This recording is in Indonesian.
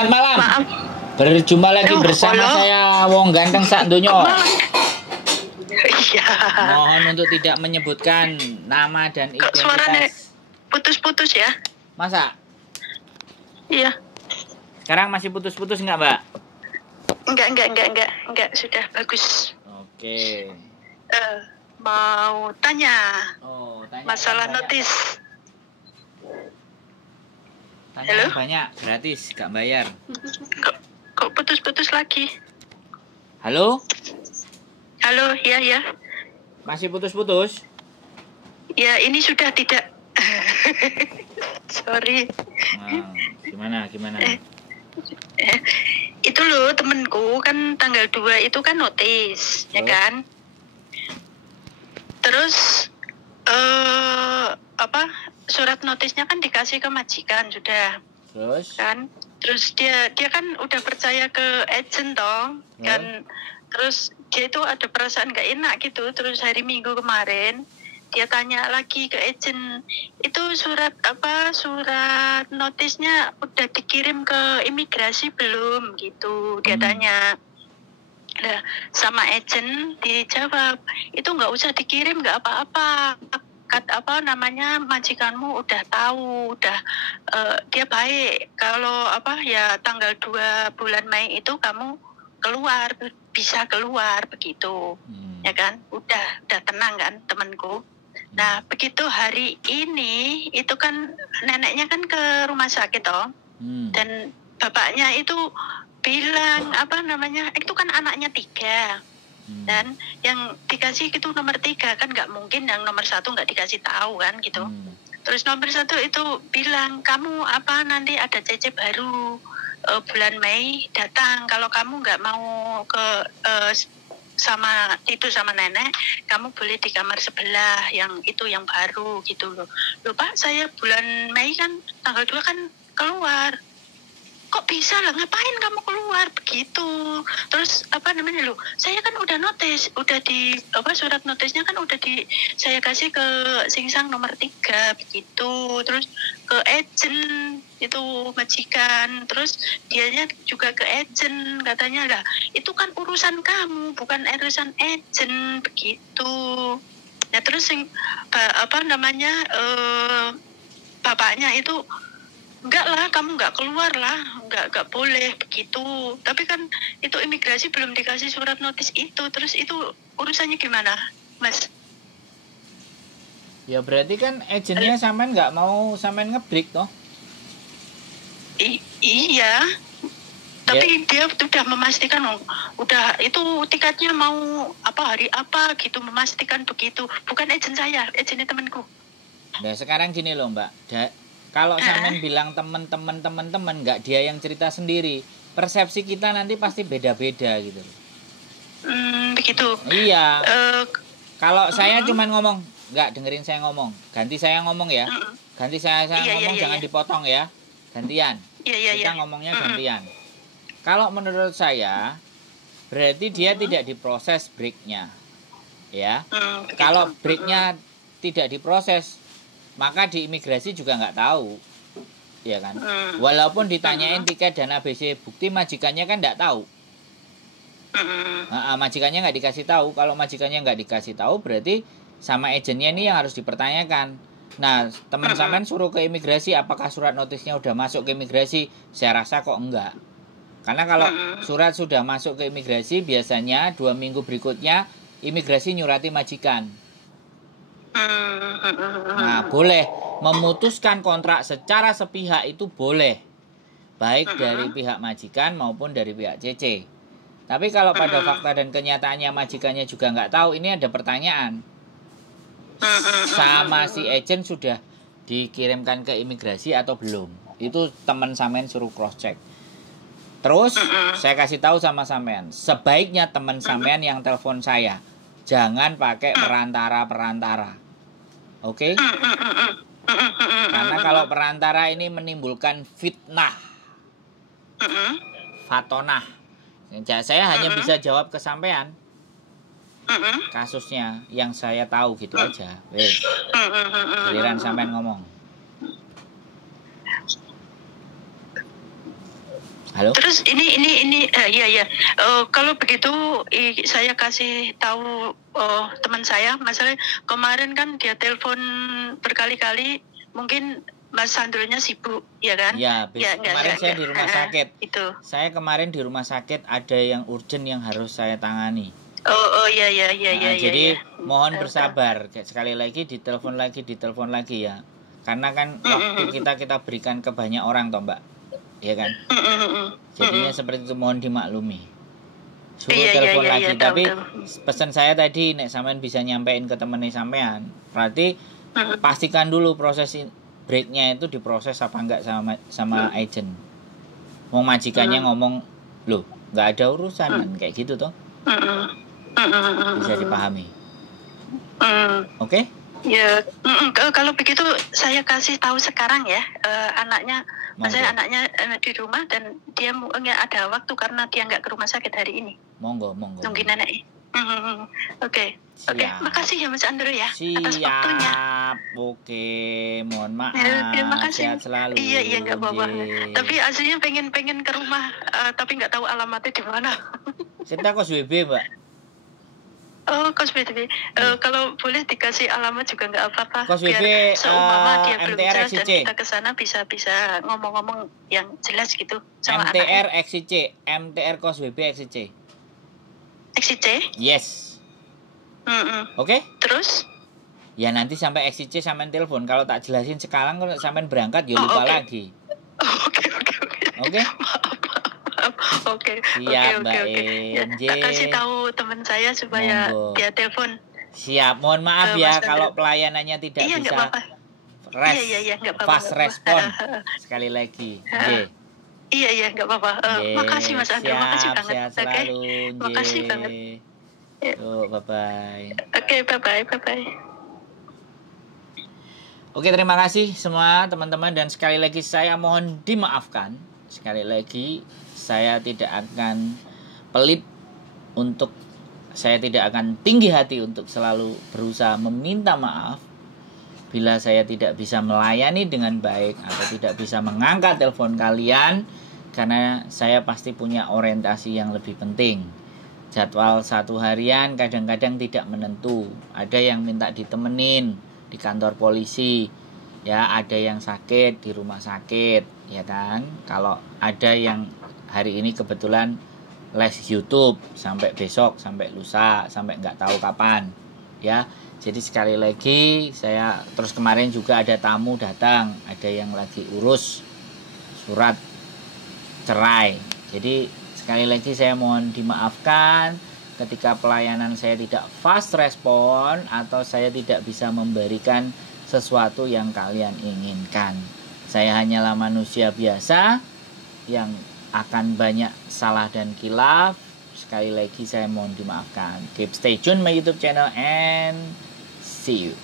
Selamat malam. Maaf. Berjumpa lagi bersama halo. saya Wong Ganteng Sak Donyo. Iya. Mohon untuk tidak menyebutkan nama dan Kok suaranya identitas. putus-putus ya? Masa? Iya. Sekarang masih putus-putus nggak, Mbak? Enggak, sudah bagus. Oke. Mau tanya Tanya masalah yang banyak. notis. Tanya Halo? yang banyak, gratis, nggak bayar. Kok putus-putus lagi? Halo? Halo, ya. Masih putus-putus? Ya, ini sudah tidak. Sorry. Nah, gimana? Itu loh temenku kan tanggal 2 itu kan notis, ya kan? Terus surat notisnya kan dikasih ke majikan sudah. Terus? Kan? Terus dia kan udah percaya ke agent toh, kan? Terus dia itu ada perasaan gak enak gitu. Terus hari Minggu kemarin dia tanya lagi ke agent, itu surat notisnya udah dikirim ke imigrasi belum gitu, dia tanya. Nah, sama agent dijawab, itu nggak usah dikirim, nggak apa-apa. Majikanmu udah tahu, dia baik. Kalau tanggal 2 bulan Mei itu kamu bisa keluar begitu. Ya kan? Udah tenang kan temanku. Nah, begitu hari ini itu kan neneknya kan ke rumah sakit toh. Dan bapaknya itu bilang itu kan anaknya 3. Dan yang dikasih itu nomor 3 kan, nggak mungkin yang nomor 1 nggak dikasih tahu kan gitu. Terus nomor 1 itu bilang, kamu nanti ada cece baru bulan Mei datang, kalau kamu nggak mau sama nenek, kamu boleh di kamar sebelah yang itu yang baru gitu loh. Loh Pak, saya bulan Mei kan tanggal 2 kan keluar. Kok bisa lah, ngapain kamu keluar begitu? Terus loh, saya kan udah notis, udah di surat notisnya kan udah saya kasih ke Singsang nomor 3 begitu. Terus ke agent itu majikan, terus dianya juga ke agent, katanya lah itu kan urusan kamu, bukan urusan agent begitu. Ya terus bapaknya itu, enggak lah, kamu enggak keluar lah, enggak boleh begitu. Tapi kan itu imigrasi belum dikasih surat notis itu, terus itu urusannya gimana, Mas? Ya berarti kan agennya sampean nggak mau sampean ngebreak toh? Iya. Tapi dia sudah memastikan, udah itu tiketnya mau hari apa gitu, memastikan begitu. Bukan agen saya, agennya temanku. Nah sekarang gini loh Mbak, kalau sampean bilang temen nggak dia yang cerita sendiri, persepsi kita nanti pasti beda-beda gitu. Begitu. Iya. Kalau saya cuman ngomong, nggak dengerin saya ngomong, ganti saya ngomong ya, ganti saya ngomong, jangan dipotong ya, gantian. Kita ngomongnya gantian. Kalau menurut saya, berarti dia tidak diproses breaknya, ya. Kalau breaknya tidak diproses, maka di imigrasi juga nggak tahu, ya kan? Walaupun ditanyain tiket dan ABC, bukti majikannya kan nggak tahu. Majikannya nggak dikasih tahu. Kalau majikannya nggak dikasih tahu, berarti sama agennya ini yang harus dipertanyakan. Nah, teman sampean suruh ke imigrasi, apakah surat notisnya udah masuk ke imigrasi? Saya rasa kok enggak. Karena kalau surat sudah masuk ke imigrasi, biasanya 2 minggu berikutnya imigrasi nyurati majikan. Nah, boleh memutuskan kontrak secara sepihak itu boleh, baik dari pihak majikan maupun dari pihak CC. Tapi kalau pada fakta dan kenyataannya majikannya juga nggak tahu, ini ada pertanyaan. Sama si agent sudah dikirimkan ke imigrasi atau belum? Itu teman sampean suruh cross check. Terus saya kasih tahu sama sampean, sebaiknya teman sampean yang telepon saya jangan pakai perantara. Oke? Karena kalau perantara ini menimbulkan fitnah, fatonah. Saya hanya bisa jawab ke sampean kasusnya yang saya tahu gitu aja. Wes, giliran sampean ngomong. Halo. Terus ini ya. Kalau begitu saya kasih tahu teman saya, masalah kemarin kan dia telepon berkali-kali, mungkin Mas Sandronya sibuk, ya kan? Ya, kemarin saya di rumah sakit. Itu. Saya kemarin di rumah sakit ada yang urgent yang harus saya tangani. Iya. Jadi mohon bersabar. Sekali lagi ditelepon lagi ya. Karena kan waktu kita berikan ke banyak orang toh, Mbak. Ya kan? Jadinya seperti itu, mohon dimaklumi. Suruh telepon lagi. Tapi pesan saya tadi, nek sampean bisa nyampein ke temennya sampean, berarti pastikan dulu proses breaknya itu diproses apa enggak sama agent. Mau majikannya ngomong, loh nggak ada urusan kan, kayak gitu toh. Bisa dipahami. Oke? Ya, kalau begitu saya kasih tahu sekarang ya, anaknya, saya anaknya di rumah dan dia nggak ada waktu karena dia nggak ke rumah sakit hari ini. Monggo. Nungguin anaknya. Oke. Makasih ya Mas Andro ya atas waktunya. Oke, mohon maaf. Terima kasih. Sehat selalu. Iya nggak apa-apa. Tapi aslinya pengen ke rumah, tapi nggak tahu alamatnya di mana. Kita kos WB, Mbak. Kos WB. Kalau boleh dikasih alamat juga nggak apa-apa. Kos WB seumpama dia belum MTR jelas dan kita ke sana bisa ngomong-ngomong yang jelas gitu sama MTR XC. MTR kos WB XC. XC? Yes. Oke? Terus? Ya nanti sampai XC sampean telepon. Kalau tak jelasin sekarang, kalau sampean berangkat ya lupa lagi. Oke? Oke. Siap, Mbak Ya, tak kasih tahu teman saya supaya dia telepon. Siap. Mohon maaf ya kalau pelayanannya tidak bisa fast respon. Sekali lagi. Iya, nggak apa-apa. Makasih Mas Andro, makasih banget. Sehat selalu. Makasih banget. Yuk, bye-bye. Oke, bye-bye. Oke, terima kasih semua teman-teman, dan sekali lagi saya mohon dimaafkan. Sekali lagi saya tidak akan pelit saya tidak akan tinggi hati untuk selalu berusaha meminta maaf bila saya tidak bisa melayani dengan baik atau tidak bisa mengangkat telepon kalian, karena saya pasti punya orientasi yang lebih penting. Jadwal satu harian kadang-kadang tidak menentu. Ada yang minta ditemenin di kantor polisi, ya, ada yang sakit di rumah sakit, ya kan. Kalau ada yang hari ini kebetulan les YouTube sampai besok, sampai lusa, sampai nggak tahu kapan, ya. Jadi sekali lagi saya, terus kemarin juga ada tamu datang, ada yang lagi urus surat cerai. Jadi sekali lagi saya mohon dimaafkan ketika pelayanan saya tidak fast respon atau saya tidak bisa memberikan sesuatu yang kalian inginkan. Saya hanyalah manusia biasa yang akan banyak salah dan kilaf. Sekali lagi saya mohon dimaafkan. Keep stay tune my YouTube channel and see you.